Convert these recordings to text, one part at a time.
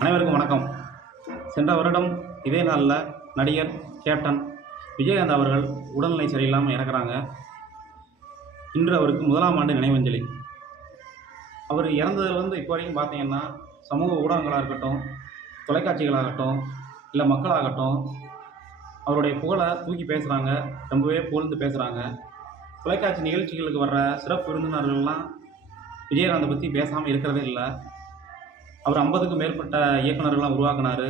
அனைவருக்கும் வணக்கம். சென்ற வருடம் இதே நாளில் நடிகர் கேப்டன் விஜயகாந்த் அவர்கள் உடல்நிலை சரியில்லாமல் இறக்குறாங்க. இன்று அவருக்கு 1ஆம் ஆண்டு நினைவஞ்சலி. அவர் இறந்ததுலேருந்து இப்போ வரைக்கும் பார்த்தீங்கன்னா, சமூக ஊடகங்களாக இருக்கட்டும், தொலைக்காட்சிகளாகட்டும், இல்லை மக்களாகட்டும், அவருடைய புகழை தூக்கி பேசுகிறாங்க, ரொம்பவே புகழ்ந்து பேசுகிறாங்க. தொலைக்காட்சி நிகழ்ச்சிகளுக்கு வர்ற சிறப்பு விருந்தினர்கள்லாம் விஜயகாந்தை பற்றி பேசாமல் இருக்கிறதே இல்லை. அவர் 50க்கும் மேற்பட்ட இயக்குநர்கள்லாம் உருவாக்கினார்,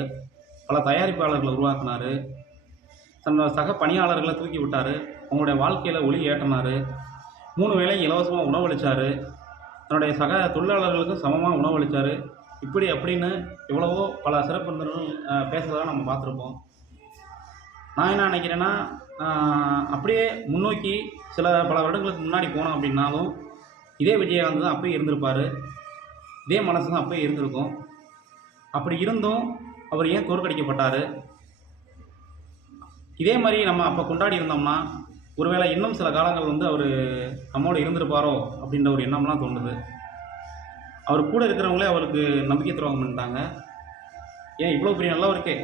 பல தயாரிப்பாளர்களை உருவாக்கினார், தன்னோட சக பணியாளர்களை தூக்கி விட்டார், அவங்களுடைய வாழ்க்கையில் ஒளி ஏற்றினார், 3 வேளையும் இலவசமாக உணவளித்தார், தன்னுடைய சக தொழிலாளர்களுக்கும் சமமாக உணவளித்தார். இப்படி அப்படின்னு எவ்வளவோ பல சிறப்பு விருந்தினர்கள் பேசுகிறதெல்லாம் நம்ம பார்த்துருப்போம். நான் என்ன நினைக்கிறேன்னா, அப்படியே முன்னோக்கி பல வருடங்களுக்கு முன்னாடி போனோம் அப்படின்னாலும் இதே விஜயகாந்த் தான் அப்பயே இருந்திருப்பார், இதே மனசு தான் அப்பயே இருந்திருக்கும். அப்படி இருந்தும் அவர் ஏன் தோற்கடிக்கப்பட்டார்? இதே மாதிரி நம்ம அப்போ கொண்டாடி இருந்தோம்னா ஒருவேளை இன்னும் சில காலங்கள் அவர் நம்மோடு இருந்திருப்பாரோ அப்படின்ற ஒரு எண்ணம்லாம் தோணுது. அவர் கூட இருக்கிறவங்களே அவருக்கு நம்பிக்கை துரோகம் பண்ணிட்டாங்க. ஏன் இவ்வளோ பெரிய நல்லவருக்கு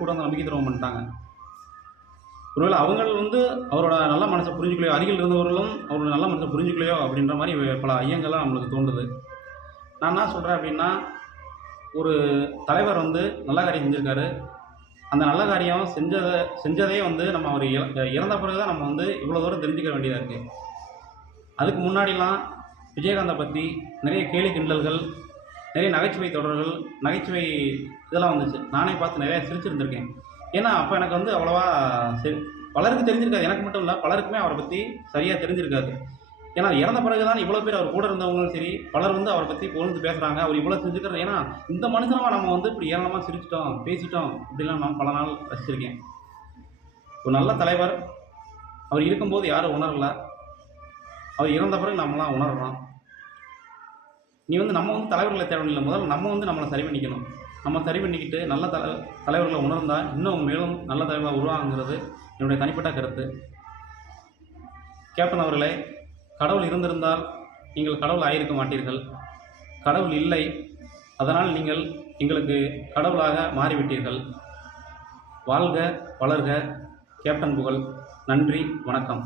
கூட வந்து நம்பிக்கை துரோகம் பண்ணிட்டாங்க. ஒருவேளை அவங்க அவரோட நல்ல மனசை புரிஞ்சுக்கலையோ, அருகில் இருந்தவர்களும் அவரோட நல்ல மனசை புரிஞ்சுக்கலையோ அப்படின்ற மாதிரி பல ஐயங்கள்லாம் நம்மளுக்கு தோன்றுது. நான் என்ன சொல்கிறேன் அப்படின்னா, ஒரு தலைவர் நல்ல காரியம் செஞ்சுருக்காரு. அந்த நல்ல காரியம் செஞ்சதே நம்ம அவர் இறந்த பிறகு தான் நம்ம இவ்வளோ தூரம் தெரிஞ்சுக்க வேண்டியதாக இருக்குது. அதுக்கு முன்னாடிலாம் விஜயகாந்தை பற்றி நிறைய கேலி கிண்டல்கள், நிறைய நகைச்சுவை தொடர்கள், நகைச்சுவை இதெல்லாம் வந்துச்சு. நானே பார்த்து நிறையா சிரிச்சிருந்திருக்கேன். ஏன்னா அப்போ எனக்கு அவ்வளோவா பலருக்கு தெரிஞ்சிருக்காது, எனக்கு மட்டும் இல்லை, பலருக்குமே அவரை பற்றி சரியாக தெரிஞ்சிருக்காது. ஏன்னா இறந்த பிறகு தான் இவ்வளோ பேர் அவர் கூட இருந்தவங்களும் சரி, பலர் அவரை பற்றி புகழ்ந்து பேசுகிறாங்க, அவர் இவ்வளோ செஞ்சுக்கிறார். ஏன்னா இந்த மனுஷனமாக நம்ம இப்படி ஏராளமாக சிரிச்சிட்டோம், பேசிட்டோம் அப்படிலாம் நான் பல நாள் ரசிச்சிருக்கேன். ஒரு நல்ல தலைவர் அவர் இருக்கும்போது யாரும் உணரலை, அவர் இறந்த பிறகு நம்மளாம் உணர்றோம். நீ நம்ம தலைவர்களை தேவையில்லை, முதல்ல நம்ம நம்மளை சரி பண்ணிக்கணும். நம்ம சரி பண்ணிக்கிட்டு நல்ல தலைவர்களை உணர்ந்தால் இன்னும் மேலும் நல்ல தலைவர்களாக உருவாகுங்கிறது என்னுடைய தனிப்பட்ட கருத்து. கேப்டன் அவர்களே, கடவுள் இருந்திருந்தால் நீங்கள் கடவுள் ஆகியிருக்க மாட்டீர்கள். கடவுள் இல்லை, அதனால் நீங்கள் எங்களுக்கு கடவுளாக மாறிவிட்டீர்கள். வாழ்க வளர்க கேப்டன் புகழ். நன்றி, வணக்கம்.